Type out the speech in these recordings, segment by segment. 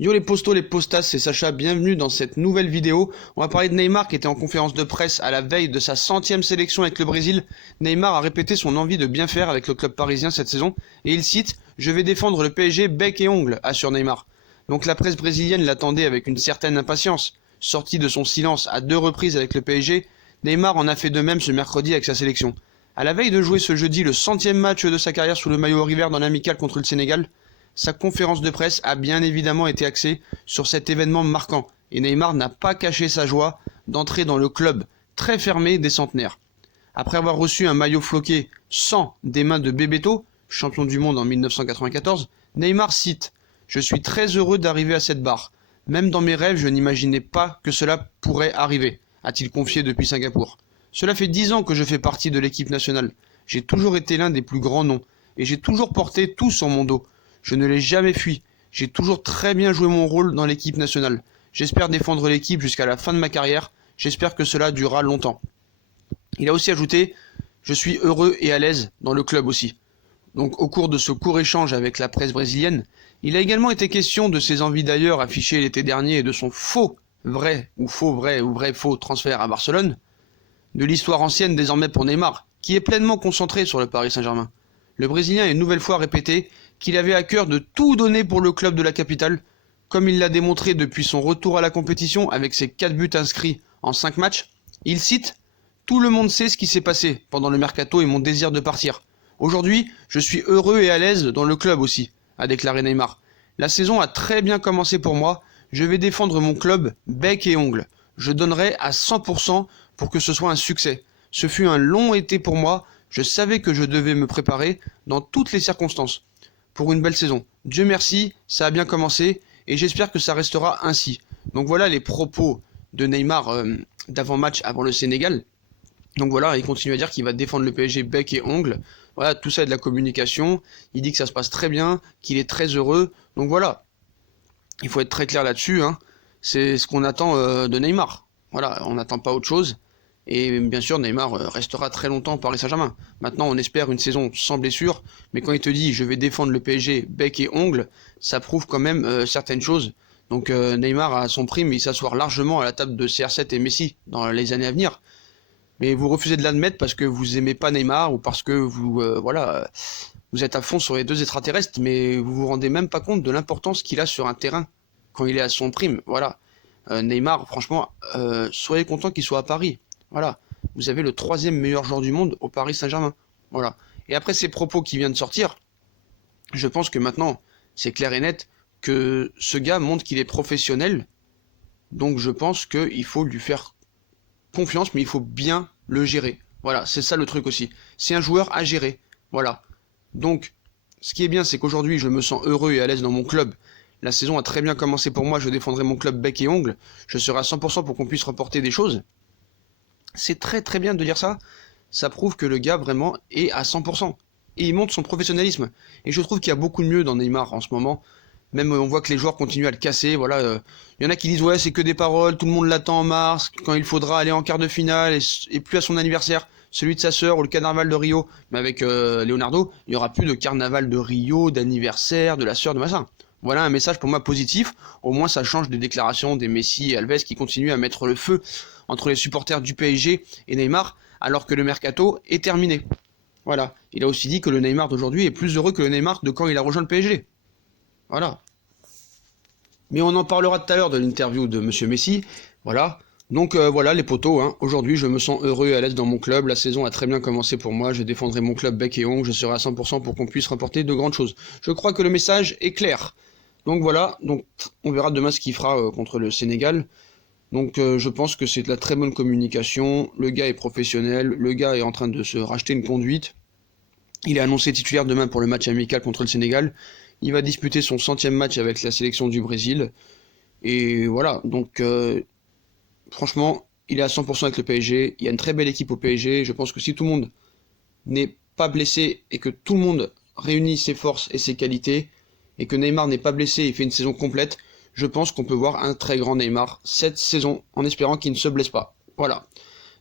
Yo les postos, les postas, c'est Sacha, bienvenue dans cette nouvelle vidéo. On va parler de Neymar qui était en conférence de presse à la veille de sa 100e sélection avec le Brésil. Neymar a répété son envie de bien faire avec le club parisien cette saison et il cite « Je vais défendre le PSG bec et ongle », assure Neymar. Donc la presse brésilienne l'attendait avec une certaine impatience. Sorti de son silence à 2 reprises avec le PSG, Neymar en a fait de même ce mercredi avec sa sélection. À la veille de jouer ce jeudi le 100e match de sa carrière sous le maillot river dans l'amical contre le Sénégal, sa conférence de presse a bien évidemment été axée sur cet événement marquant, et Neymar n'a pas caché sa joie d'entrer dans le club très fermé des centenaires. Après avoir reçu un maillot floqué sans des mains de Bebeto, champion du monde en 1994, Neymar cite « Je suis très heureux d'arriver à cette barre. Même dans mes rêves, je n'imaginais pas que cela pourrait arriver », a-t-il confié depuis Singapour. Cela fait 10 ans que je fais partie de l'équipe nationale. J'ai toujours été l'un des plus grands noms, et j'ai toujours porté tout sur mon dos. Je ne l'ai jamais fui. J'ai toujours très bien joué mon rôle dans l'équipe nationale. J'espère défendre l'équipe jusqu'à la fin de ma carrière. J'espère que cela durera longtemps. Il a aussi ajouté « Je suis heureux et à l'aise dans le club aussi ». Donc au cours de ce court échange avec la presse brésilienne, il a également été question de ses envies d'ailleurs affichées l'été dernier et de son faux vrai ou vrai faux transfert à Barcelone, de l'histoire ancienne désormais pour Neymar, qui est pleinement concentré sur le Paris Saint-Germain. Le Brésilien a une nouvelle fois répété qu'il avait à cœur de tout donner pour le club de la capitale, comme il l'a démontré depuis son retour à la compétition avec ses 4 buts inscrits en 5 matchs. Il cite « Tout le monde sait ce qui s'est passé pendant le mercato et mon désir de partir. Aujourd'hui, je suis heureux et à l'aise dans le club aussi », a déclaré Neymar. La saison a très bien commencé pour moi, je vais défendre mon club bec et ongle. Je donnerai à 100% pour que ce soit un succès. Ce fut un long été pour moi, je savais que je devais me préparer dans toutes les circonstances pour une belle saison. Dieu merci, ça a bien commencé et j'espère que ça restera ainsi. Donc voilà les propos de Neymar d'avant-match avant le Sénégal. Donc voilà, il continue à dire qu'il va défendre le PSG bec et ongle. Voilà, tout ça est de la communication. Il dit que ça se passe très bien, qu'il est très heureux. Donc voilà, il faut être très clair là-dessus, hein. C'est ce qu'on attend de Neymar. Voilà, on n'attend pas autre chose. Et bien sûr, Neymar restera très longtemps au Paris Saint-Germain. Maintenant, on espère une saison sans blessure, mais quand il te dit « je vais défendre le PSG bec et ongle », ça prouve quand même certaines choses. Donc Neymar a son prime, il s'asseoir largement à la table de CR7 et Messi dans les années à venir. Mais vous refusez de l'admettre parce que vous aimez pas Neymar ou parce que vous vous êtes à fond sur les deux extraterrestres, mais vous vous rendez même pas compte de l'importance qu'il a sur un terrain quand il est à son prime. Voilà, Neymar, franchement, soyez content qu'il soit à Paris. Voilà, vous avez le 3e meilleur joueur du monde au Paris Saint-Germain. Voilà. Et après ces propos qui viennent de sortir, je pense que maintenant, c'est clair et net que ce gars montre qu'il est professionnel. Donc je pense qu'il faut lui faire confiance, mais il faut bien le gérer. Voilà, c'est ça le truc aussi. C'est un joueur à gérer. Voilà. Donc, ce qui est bien, c'est qu'aujourd'hui, je me sens heureux et à l'aise dans mon club. La saison a très bien commencé pour moi, je défendrai mon club bec et ongle. Je serai à 100% pour qu'on puisse remporter des choses. C'est très très bien de dire ça. Ça prouve que le gars vraiment est à 100%. Et il montre son professionnalisme. Et je trouve qu'il y a beaucoup de mieux dans Neymar en ce moment. Même on voit que les joueurs continuent à le casser. Voilà, y en a qui disent ouais c'est que des paroles, tout le monde l'attend en mars, quand il faudra aller en quart de finale et plus à son anniversaire, celui de sa sœur ou le carnaval de Rio. Mais avec Leonardo, il n'y aura plus de carnaval de Rio, d'anniversaire, de la sœur, de machin. Voilà un message pour moi positif. Au moins ça change des déclarations des Messi et Alves qui continuent à mettre le feu entre les supporters du PSG et Neymar alors que le mercato est terminé. Voilà. Il a aussi dit que le Neymar d'aujourd'hui est plus heureux que le Neymar de quand il a rejoint le PSG. Voilà. Mais on en parlera tout à l'heure de l'interview de Monsieur Messi. Voilà. Donc voilà les potos, hein. Aujourd'hui je me sens heureux et à l'aise dans mon club, la saison a très bien commencé pour moi, je défendrai mon club bec et ongle, je serai à 100% pour qu'on puisse remporter de grandes choses. Je crois que le message est clair. Donc voilà, donc on verra demain ce qu'il fera contre le Sénégal. Donc je pense que c'est de la très bonne communication, le gars est professionnel, le gars est en train de se racheter une conduite. Il est annoncé titulaire demain pour le match amical contre le Sénégal. Il va disputer son 100e match avec la sélection du Brésil. Et voilà, donc franchement, il est à 100% avec le PSG. Il y a une très belle équipe au PSG. Je pense que si tout le monde n'est pas blessé et que tout le monde réunit ses forces et ses qualités, et que Neymar n'est pas blessé et fait une saison complète, je pense qu'on peut voir un très grand Neymar cette saison, en espérant qu'il ne se blesse pas. Voilà.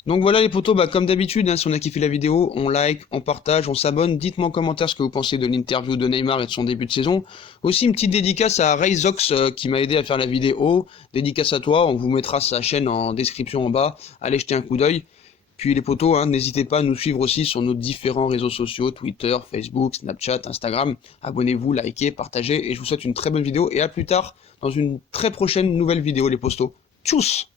Donc voilà les potos, comme d'habitude, hein, si on a kiffé la vidéo, on like, on partage, on s'abonne, dites-moi en commentaire ce que vous pensez de l'interview de Neymar et de son début de saison. Aussi une petite dédicace à Rayzox qui m'a aidé à faire la vidéo, dédicace à toi, on vous mettra sa chaîne en description en bas, allez jeter un coup d'œil. Puis les potos, hein, n'hésitez pas à nous suivre aussi sur nos différents réseaux sociaux, Twitter, Facebook, Snapchat, Instagram. Abonnez-vous, likez, partagez, et je vous souhaite une très bonne vidéo, et à plus tard dans une très prochaine nouvelle vidéo les postos. Tchuss!